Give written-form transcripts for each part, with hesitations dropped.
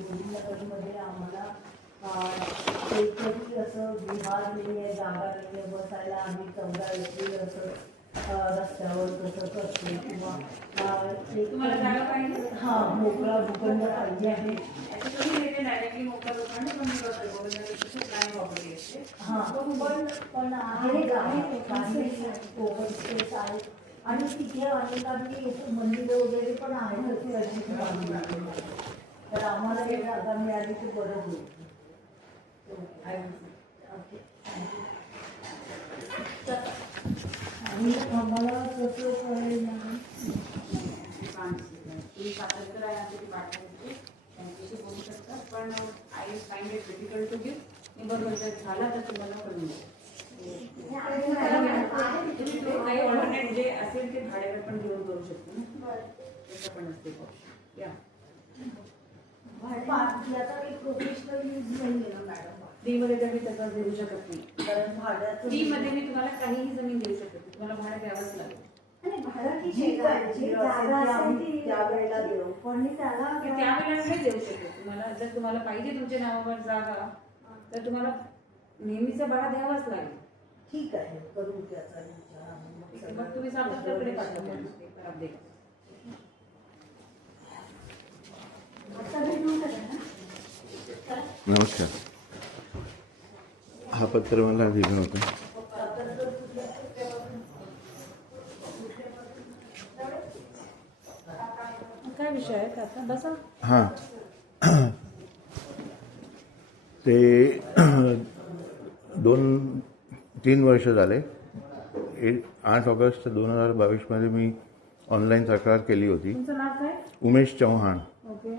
गोविंदनगरमध्ये आम्हाला एकही असं विभाग नाही आहे, जागा नाही आहे बसायला. आम्ही 14 एप्रिल असं रस्त्यावर कसं करतो किंवा तुम्हाला जागा पाहिजे. हां, मोकळा भूखंड पाहिजे आहे. डायरेक्टली मोकळा भूखंड हां, पण आहे ओपन स्पेस आहे आणि तिथे अनेकांनी मंदिरं वगैरे पण आहेत. तर आम्हाला हे जागा मिळाली की बरं होईल. आणि आम्हाला कसं कळेल त्यांच्याशी बोलू शकतात. पण I find it difficult to give. बरोबर जर झाला तर तुम्हाला कळून काही ऑल्टरनेट जे असेल ते भाड्यावर पण घेऊन करू शकतो ना, तसं पण असते या याचा काही प्रोफेशनल यूज नाही आहे ना मॅडम. फ्रीमध्ये तर मी तसं देऊ शकत नाही, कारण भाड्यात फ्रीमध्ये मी तुम्हाला काहीही जमीन देऊ शकत नाही. तुम्हाला भाडं द्यावंच लागेल. त्यावेळेला देऊ, पण त्यावेळेला नाही देऊ शकत तुम्हाला. जर तुम्हाला पाहिजे तुमच्या नावावर जागा तर तुम्हाला नेहमीचा भाडा द्यावाच लागेल. ठीक आहे, करू त्याचा विचार. मग तुम्ही सातत्याकडे पाठवा. नमस्कार. हा पत्र मला दिलं होतं. काय विषय आहे आता बसा. हां, ते 2-3 वर्ष झाले. 8 ऑगस्ट 2022 मी ऑनलाईन तक्रार केली होती. तुमचं नाव काय? उमेश चव्हाण. ओके.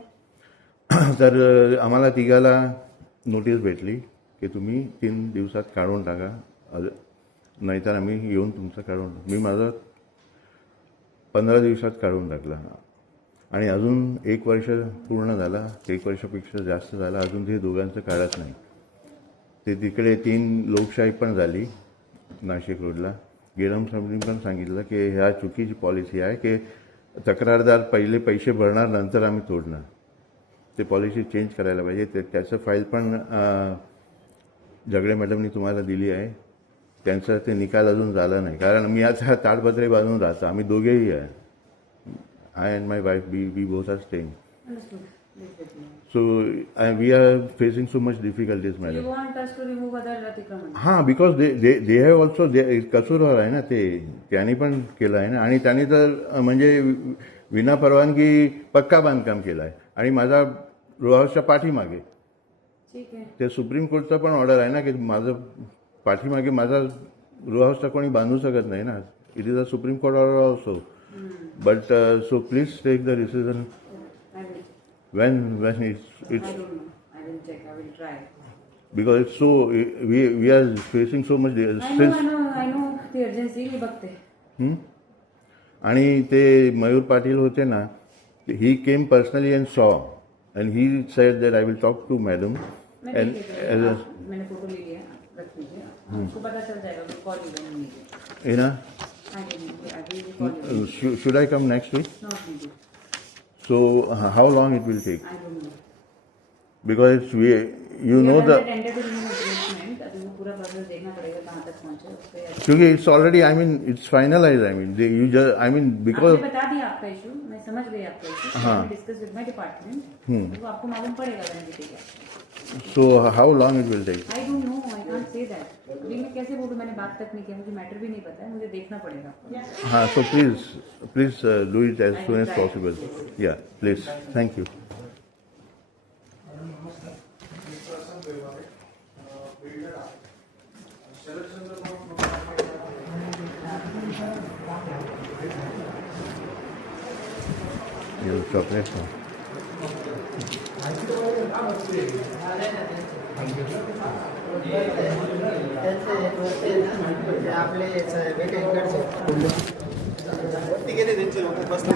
तर आम्हाला तिघाला नोटीस भेटली की तुम्ही 3 दिवसात काढून टाका, नाहीतर आम्ही येऊन तुमचं काढून. मी माझं 15 दिवसात काढून टाकला आणि अजून 1 वर्ष पूर्ण झाला. 1 वर्षापेक्षा जास्त झाला, अजून ते दोघांचं काढत नाही. ते तिकडे 3 लोकशाही पण झाली नाशिक रोडला. गेरम साहेबांनी पण सांगितलं की ह्या चुकीची पॉलिसी आहे की तक्रारदार पहिले पैसे भरणार, नंतर आम्ही तोडणार. ते पॉलिसी चेंज करायला पाहिजे. त्याचं फाईल पण झगडे मॅडमनी तुम्हाला दिली आहे. त्यांचा ते निकाल अजून झाला नाही, कारण मी आता ताडपत्रे बांधून राहतो. आम्ही दोघेही आहे. I and my wife, we both are staying. So we are facing so much difficulties, madam. You want us to remove other अतिक्रमण? हां, because they have also कसूरवार आहे ना, ते त्यांनी पण केलं आहे ना. आणि त्यांनी तर म्हणजे विनापरवानगी पक्का बांधकाम केलं आहे आणि माझा रो हाऊसच्या पाठीमागे. ठीक आहे. ते सुप्रीम कोर्टचा पण ऑर्डर आहे ना की माझं पाठीमागे माझा रो हाऊसचा कोणी बांधू शकत नाही ना. It is a supreme court order also. But so please take the decision. When it's I don't know. I will check. I will try. Because it's so we are facing so much I know the urgency. मी बघते. आणि ते मयूर पाटील होते ना, he came personally and saw and he said that I will talk to madam and Maine photo ले लिया, रख लीजिए, आपको पता चल जाएगा, will call you when needed. Ina, आगे will call you, should I come next week? Not needed, So how long it will take? I don't know. Because you know the tentative replacement, अभी वो पूरा process देखना पड़ेगा कहाँ तक पहुँचे उस पे। क्योंकि it's already, I mean, it's finalized. I mean, you just, I mean, because आपने बता दिया आपका इशू, मैं समझ गई आपका इशू, हाँ। डिस्कस विद माय डिपार्टमेंट, तो आपको मालूम पड़ेगा वेन क्या। so how long it will take? I don't know, I can't say that, अभी मैं कैसे बोलूँ, मैंने बात तक नहीं किया, मुझे मैटर भी नहीं पता है, मुझे देखना पड़ेगा। हाँ, so please do it as soon as possible. Yeah, please. Thank you. You chocolate. आपले बेटे इकडचे गेले त्यांचे लोक बसले